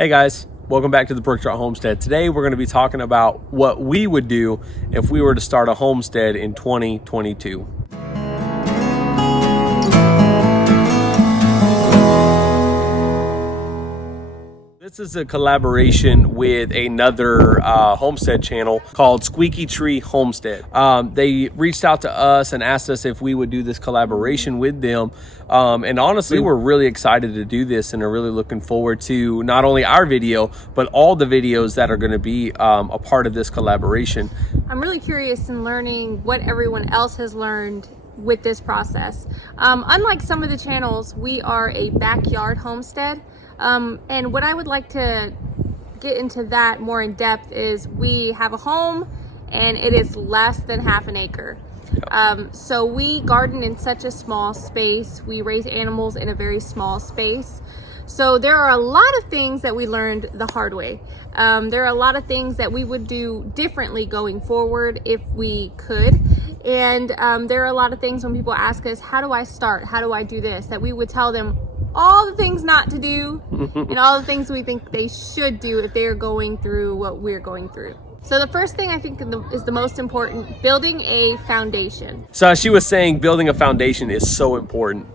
Hey guys, welcome back to the Brookshire Homestead. Today we're going to be talking about what we would do if we were to start a homestead in 2022. This is a collaboration with another homestead channel called Squeaky Tree Homestead. They reached out to us and asked us if we would do this collaboration with them. And honestly, we're really excited to do this and are really looking forward to not only our video, but all the videos that are going to be a part of this collaboration. I'm really curious in learning what everyone else has learned with this process. Unlike some of the channels, we are a backyard homestead. And what I would like to get into that more in depth is we have a home and it is less than half an acre. So we garden in such a small space. We raise animals in a very small space. So there are a lot of things that we learned the hard way. There are a lot of things that we would do differently going forward if we could. And there are a lot of things when people ask us, how do I start? How do I do this? That we would tell them all the things not to do and all the things we think they should do if they are going through what we're going through. So the first thing I think is the most important, building a foundation. So as she was saying, building a foundation is so important.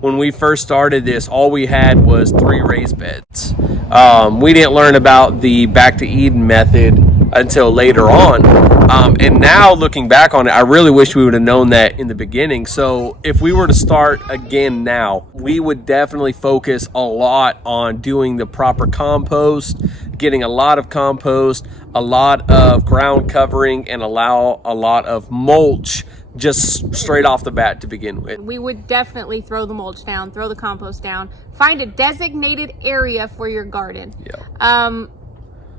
When we first started this, all we had was 3 raised beds. We didn't learn about the back to Eden method until later on. And now looking back on it, I really wish we would have known that in the beginning. So if we were to start again now, we would definitely focus a lot on doing the proper compost, getting a lot of compost, a lot of ground covering, and allow a lot of mulch just straight off the bat to begin with. We would definitely throw the mulch down, throw the compost down, find a designated area for your garden. Yeah.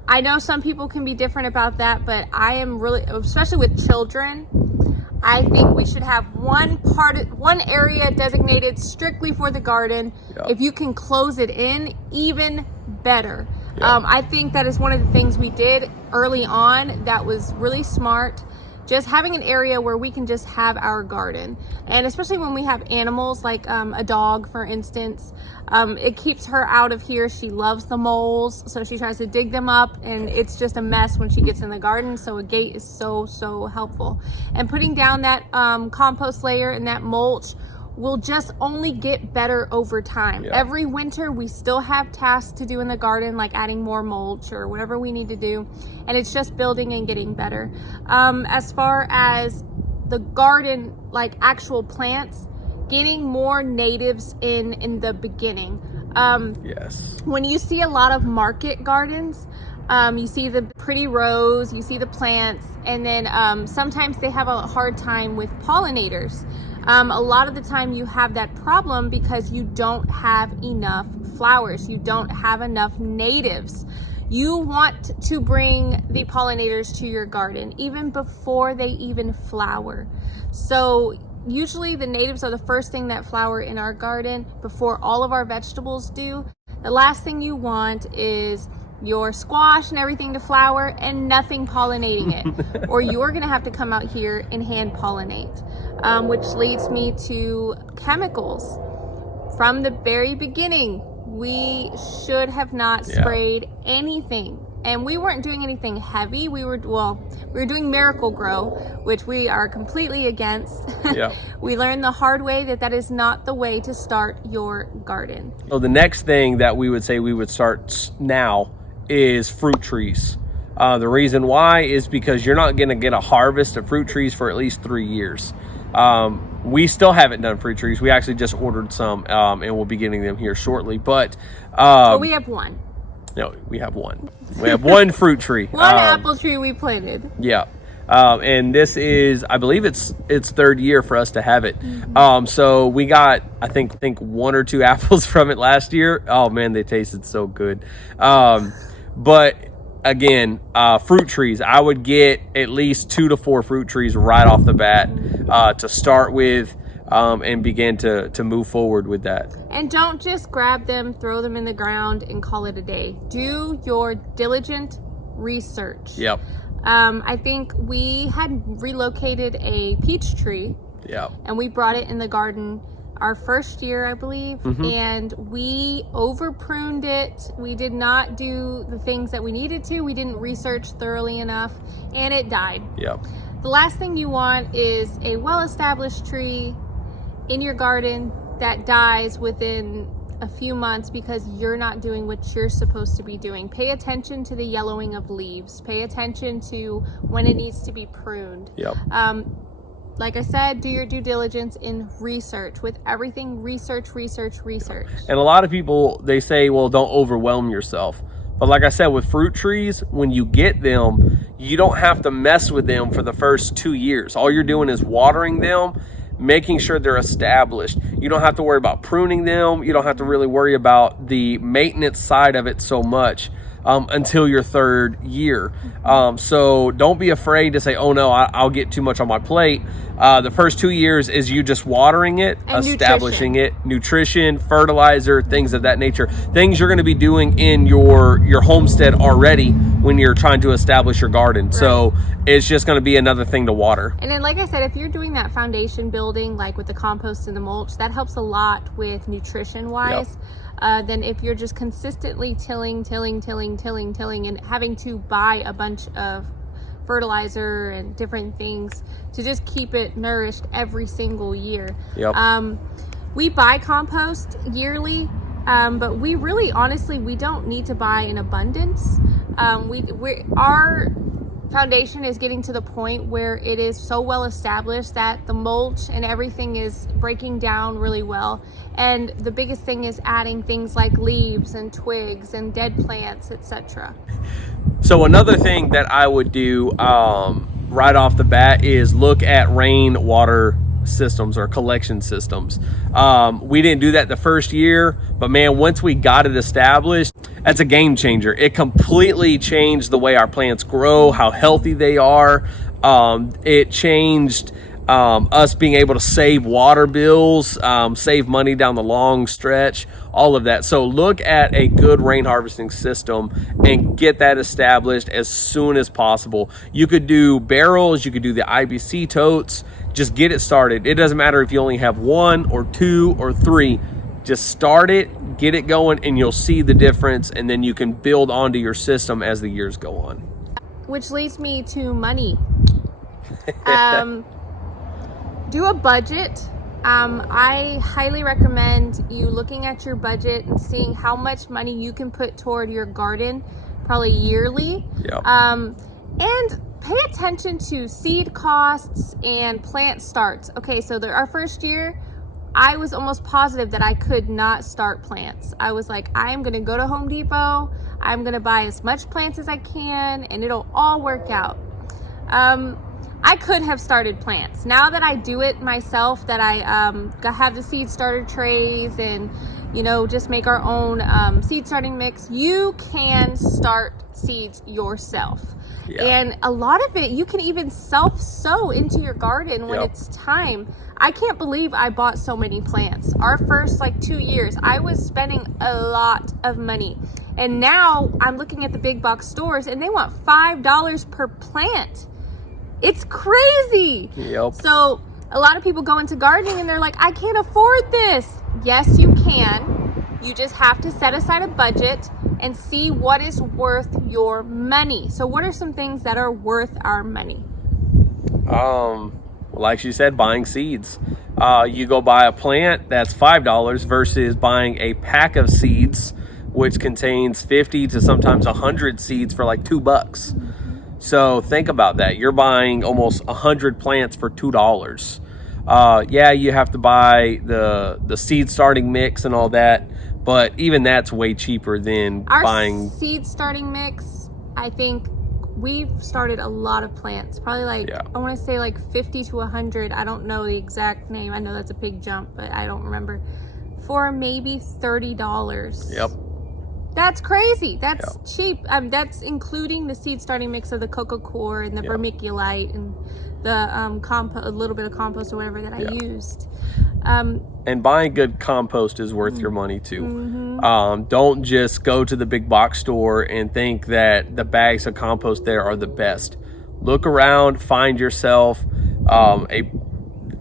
I know some people can be different about that, but I am really, especially with children, I think we should have one area designated strictly for the garden. Yeah. If you can close it in, even better. Yeah. I think that is one of the things we did early on that was really smart. Just having an area where we can just have our garden. And especially when we have animals like a dog, for instance, it keeps her out of here. She loves the moles, so she tries to dig them up, and it's just a mess when she gets in the garden. So a gate is so helpful. And putting down that compost layer and that mulch will just only get better over time. Yeah. Every winter we still have tasks to do in the garden, like adding more mulch or whatever we need to do, and it's just building and getting better. As far as the garden, like actual plants, getting more natives in the beginning. Yes. When you see a lot of market gardens, you see the pretty rows, you see the plants, and then sometimes they have a hard time with pollinators. A lot of the time you have that problem because you don't have enough flowers. You don't have enough natives. You want to bring the pollinators to your garden even before they even flower. So usually the natives are the first thing that flower in our garden before all of our vegetables do. The last thing you want is your squash and everything to flower and nothing pollinating it. Or you're gonna have to come out here and hand pollinate, which leads me to chemicals. From the very beginning, we should have not sprayed anything. And we weren't doing anything heavy. We were doing Miracle Grow, which we are completely against. Yeah. We learned the hard way that is not the way to start your garden. So the next thing that we would say we would start now is fruit trees. The reason why is because you're not going to get a harvest of fruit trees for at least 3 years. We still haven't done fruit trees. We actually just ordered some, and we'll be getting them here shortly. But we have one. No, we have one. We have one fruit tree. One apple tree we planted. Yeah. And this is, I believe it's 3rd year for us to have it. So we got, I think 1 or 2 apples from it last year. Oh man, they tasted so good. But again, fruit trees, I would get at least 2 to 4 fruit trees right off the bat to start with, and begin to move forward with that. And don't just grab them, throw them in the ground, and call it a day. Do your diligent research. Yep. I think we had relocated a peach tree. Yeah. And we brought it in the garden our first year, I believe, and we over pruned it. We did not do the things that we needed to. We didn't research thoroughly enough, and it died. Yep. The last thing you want is a well-established tree in your garden that dies within a few months because you're not doing what you're supposed to be doing. Pay attention to the yellowing of leaves. Pay attention to when it needs to be pruned. Yep. Like I said, do your due diligence in research. With everything, research. And a lot of people, they say, well, don't overwhelm yourself. But like I said, with fruit trees, when you get them, you don't have to mess with them for the first 2 years. All you're doing is watering them, making sure they're established. You don't have to worry about pruning them. You don't have to really worry about the maintenance side of it so much until your third year. So don't be afraid to say, oh no, I'll get too much on my plate. The first 2 years is you just watering it, and establishing nutrition, fertilizer, things of that nature. Things you're going to be doing in your homestead already when you're trying to establish your garden. Right. So it's just going to be another thing to water. And then, like I said, if you're doing that foundation building, like with the compost and the mulch, that helps a lot with nutrition wise. Than if you're just consistently tilling and having to buy a bunch of fertilizer and different things to just keep it nourished every single year. Yep. We buy compost yearly, but we really, honestly, we don't need to buy in abundance. Our foundation is getting to the point where it is so well established that the mulch and everything is breaking down really well. And the biggest thing is adding things like leaves and twigs and dead plants, etc. So another thing that I would do right off the bat is look at rainwater systems or collection systems. We didn't do that the first year, but man, once we got it established, that's a game changer. It completely changed the way our plants grow, how healthy they are. It changed us being able to save water bills, save money down the long stretch, all of that. So look at a good rain harvesting system and get that established as soon as possible. You could do barrels, you could do the IBC totes, just get it started. It doesn't matter if you only have 1 or 2 or 3, just start it, get it going, and you'll see the difference, and then you can build onto your system as the years go on. Which leads me to money. Do a budget. I highly recommend you looking at your budget and seeing how much money you can put toward your garden, probably yearly. Yep. And pay attention to seed costs and plant starts. Okay, so our first year, I was almost positive that I could not start plants. I was like, I'm gonna go to Home Depot, I'm gonna buy as much plants as I can, and it'll all work out. I could have started plants. Now that I do it myself, that I have the seed starter trays and, just make our own seed starting mix, you can start seeds yourself. Yeah. And a lot of it, you can even self-sow into your garden when it's time. I can't believe I bought so many plants. Our first 2 years, I was spending a lot of money. And now I'm looking at the big box stores and they want $5 per plant. It's crazy. Yep. So a lot of people go into gardening and they're like, I can't afford this. Yes, you can. You just have to set aside a budget and see what is worth your money. So what are some things that are worth our money? Like she said, buying seeds. You go buy a plant that's $5 versus buying a pack of seeds, which contains 50 to sometimes 100 seeds for like $2. So think about that. You're buying almost 100 plants for $2. Yeah, you have to buy the seed starting mix and all that, but even that's way cheaper than buying seed starting mix. I think we've started a lot of plants, probably I want to say 50 to 100. I don't know the exact name. I know that's a big jump, but I don't remember. For maybe $30. Yep. That's crazy. That's cheap. That's including the seed starting mix of the cocoa core and the vermiculite and the a little bit of compost or whatever that I used. And buying good compost is worth your money too. Don't just go to the big box store and think that the bags of compost there are the best. Look around, find yourself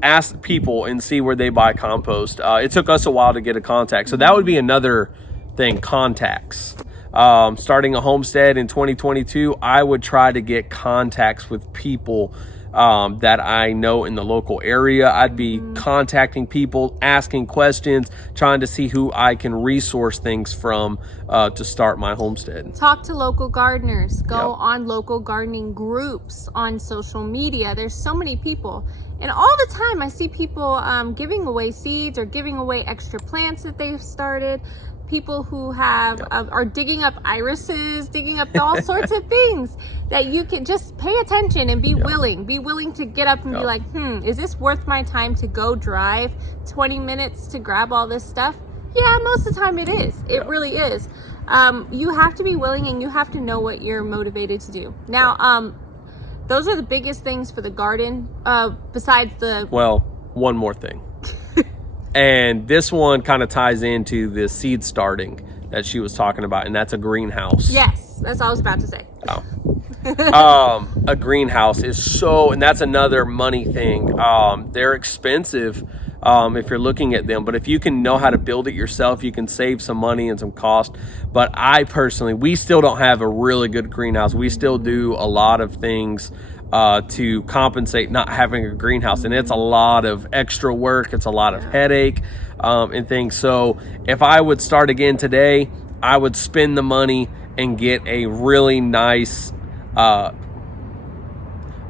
ask people and see where they buy compost. It took us a while to get a contact. So that would be another thing, contacts. Starting a homestead in 2022, I would try to get contacts with people that I know in the local area. I'd be contacting people, asking questions, trying to see who I can resource things from to start my homestead. Talk to local gardeners. Go Yep. on local gardening groups on social media. There's so many people. And all the time I see people giving away seeds or giving away extra plants that they've started. People who have are digging up irises, digging up all sorts of things that you can just pay attention and be willing to get up and be like, is this worth my time to go drive 20 minutes to grab all this stuff? Yeah, most of the time it is. It really is. You have to be willing, and you have to know what you're motivated to do. Now, those are the biggest things for the garden, besides the... Well, one more thing. And this one kind of ties into the seed starting that she was talking about, and that's a greenhouse. Yes, that's all I was about to say. A greenhouse is so, and that's another money thing. They're expensive if you're looking at them, but if you can know how to build it yourself, you can save some money and some cost. But I personally, we still don't have a really good greenhouse. We still do a lot of things to compensate not having a greenhouse, and it's a lot of extra work, it's a lot of headache and things. So if I would start again today, I would spend the money and get a really nice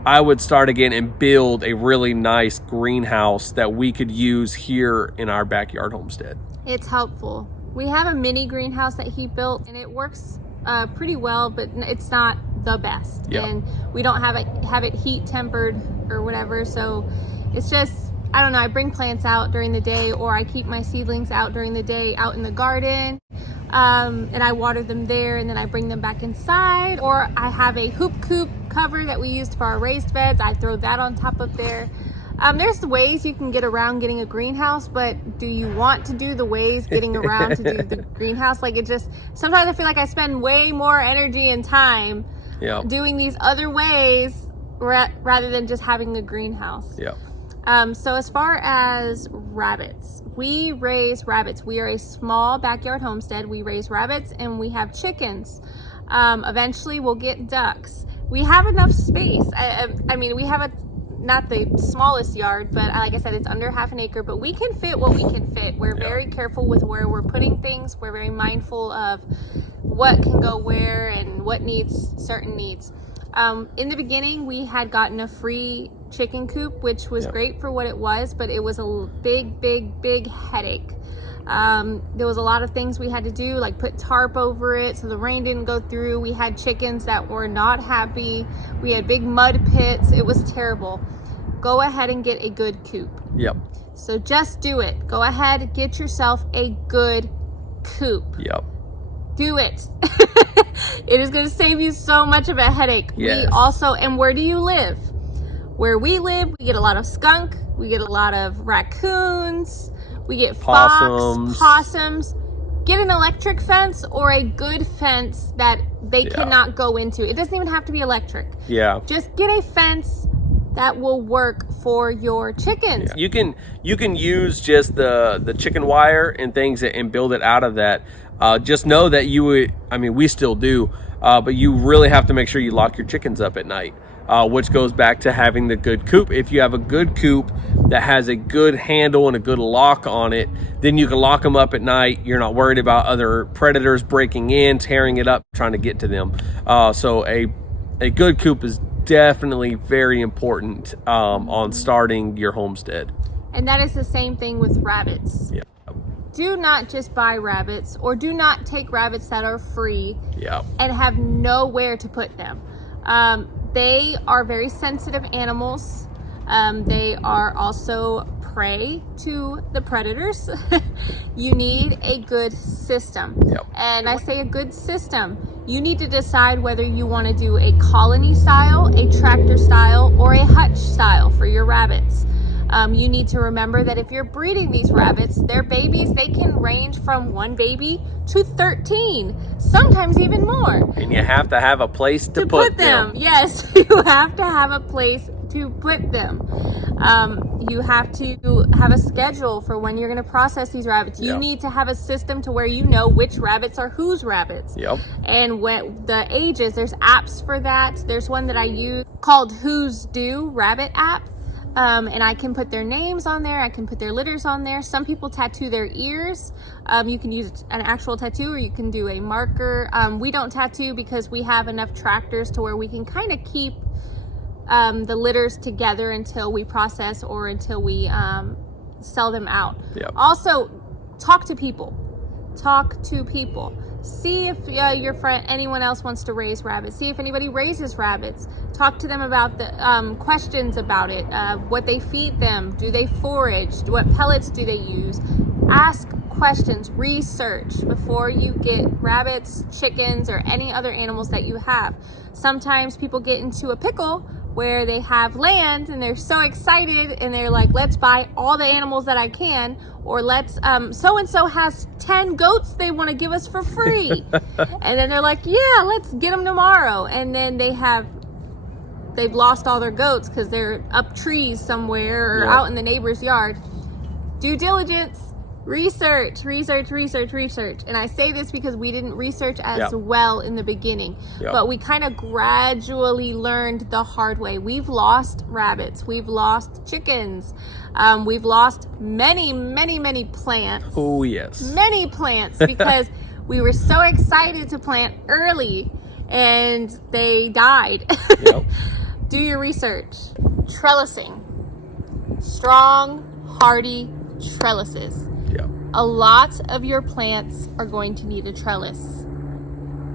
I would start again and build a really nice greenhouse that we could use here in our backyard homestead. It's helpful. We have a mini greenhouse that he built, and it works pretty well, but it's not the best. Yeah. And we don't have it heat tempered or whatever, so it's just, I don't know, I bring plants out during the day, or I keep my seedlings out during the day out in the garden, and I water them there, and then I bring them back inside. Or I have a hoop coop cover that we used for our raised beds. I throw that on top of there. There's ways you can get around getting a greenhouse, but do you want to do the ways getting around to do the greenhouse? Like, it just, sometimes I feel like I spend way more energy and time doing these other ways rather than just having the greenhouse. So as far as rabbits, we raise rabbits. We are a small backyard homestead. We raise rabbits and we have chickens. Eventually we'll get ducks. We have enough space. I mean, we have not the smallest yard, but like I said, it's under half an acre, but we can fit what we can fit. We're very careful with where we're putting things. We're very mindful of what can go where and what needs certain needs. In the beginning, we had gotten a free chicken coop, which was great for what it was, but it was a big headache. There was a lot of things we had to do, like put tarp over it so the rain didn't go through. We had chickens that were not happy. We had big mud pits. It was terrible. Go ahead and get a good coop. So just do it. Go ahead, get yourself a good coop. Do it. It is going to save you so much of a headache. We also, and where do you live? Where we live, we get a lot of skunk. We get a lot of raccoons. We get fox, possums. Get an electric fence or a good fence that they cannot go into. It doesn't even have to be electric. Just get a fence that will work for your chickens. You can use just the chicken wire and things and build it out of that. Just know that you would, I mean, we still do, but you really have to make sure you lock your chickens up at night, which goes back to having the good coop. If you have a good coop that has a good handle and a good lock on it, then you can lock them up at night. You're not worried about other predators breaking in, tearing it up, trying to get to them. So a good coop is definitely very important on starting your homestead. And that is the same thing with rabbits. Do not just buy rabbits, or do not take rabbits that are free and have nowhere to put them. They are very sensitive animals. They are also prey to the predators. You need a good system. And I say a good system. You need to decide whether you want to do a colony style, a tractor style, or a hutch style for your rabbits. You need to remember that if you're breeding these rabbits, their babies, they can range from 1 baby to 13, sometimes even more. And you have to have a place to put them. Yes, you have to have a place to put them. You have to have a schedule for when you're going to process these rabbits. You need to have a system to where you know which rabbits are whose rabbits. And when the ages, there's apps for that. There's one that I use called Who's Due Rabbit app. And I can put their names on there. I can put their litters on there. Some people tattoo their ears. You can use an actual tattoo, or you can do a marker. We don't tattoo because we have enough tractors to where we can kind of keep the litters together until we process or until we sell them out. Also, talk to people. Talk to people. See if your friend, anyone else wants to raise rabbits. See if anybody raises rabbits. Talk to them about the questions about it. What they feed them. Do they forage? What pellets do they use? Ask questions. Research before you get rabbits, chickens, or any other animals that you have. Sometimes people get into a pickle where they have land and they're so excited and they're like, let's buy all the animals that I can, or let's so-and-so has 10 goats they want to give us for free. And then they're like, yeah, let's get them tomorrow. And then they've lost all their goats because they're up trees somewhere or out in the neighbor's yard. Due diligence. Research. And I say this because we didn't research as well in the beginning, but we kind of gradually learned the hard way. We've lost rabbits, we've lost chickens, we've lost many plants. Oh yes. Many plants because we were so excited to plant early and they died. Do your research. Trellising. Strong, hardy trellises. A lot of your plants are going to need a trellis.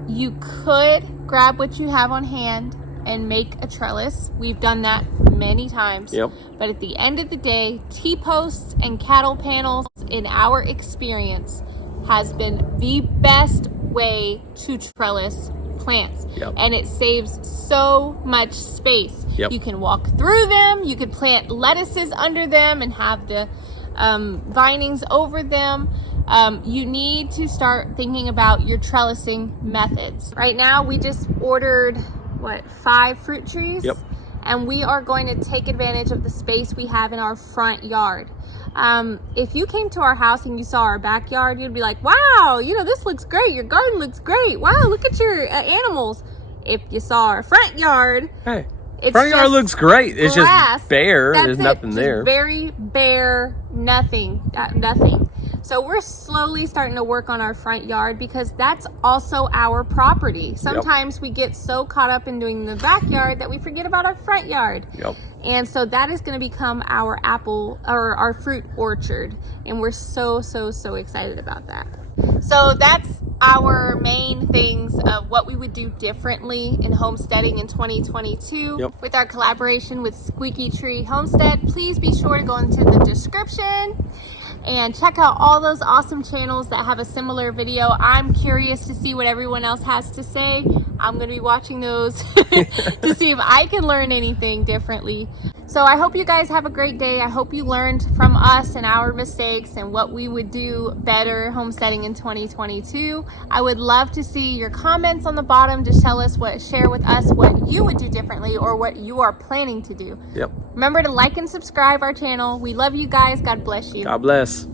You could grab what you have on hand and make a trellis. We've done that many times. But at the end of the day, T-posts and cattle panels, in our experience, has been the best way to trellis plants. And it saves so much space. You can walk through them. You could plant lettuces under them and have the vinings over them. You need to start thinking about your trellising methods. Right now we just ordered 5 fruit trees, and we are going to take advantage of the space we have in our front yard. If you came to our house and you saw our backyard, you'd be like, wow, this looks great, your garden looks great, wow, look at your animals. If you saw our front yard, front yard looks great. It's just bare. There's nothing there. Very bare, nothing. So we're slowly starting to work on our front yard because that's also our property. Sometimes we get so caught up in doing the backyard that we forget about our front yard. And so that is going to become our apple or our fruit orchard. And we're so excited about that. So that's our main things of what we would do differently in homesteading in 2022 with our collaboration with Squeaky Tree Homestead. Please be sure to go into the description and check out all those awesome channels that have a similar video. I'm curious to see what everyone else has to say. I'm going to be watching those to see if I can learn anything differently. So I hope you guys have a great day. I hope you learned from us and our mistakes and what we would do better homesteading in 2022. I would love to see your comments on the bottom to tell us share with us what you would do differently or what you are planning to do. Remember to like and subscribe our channel. We love you guys. God bless you. God bless.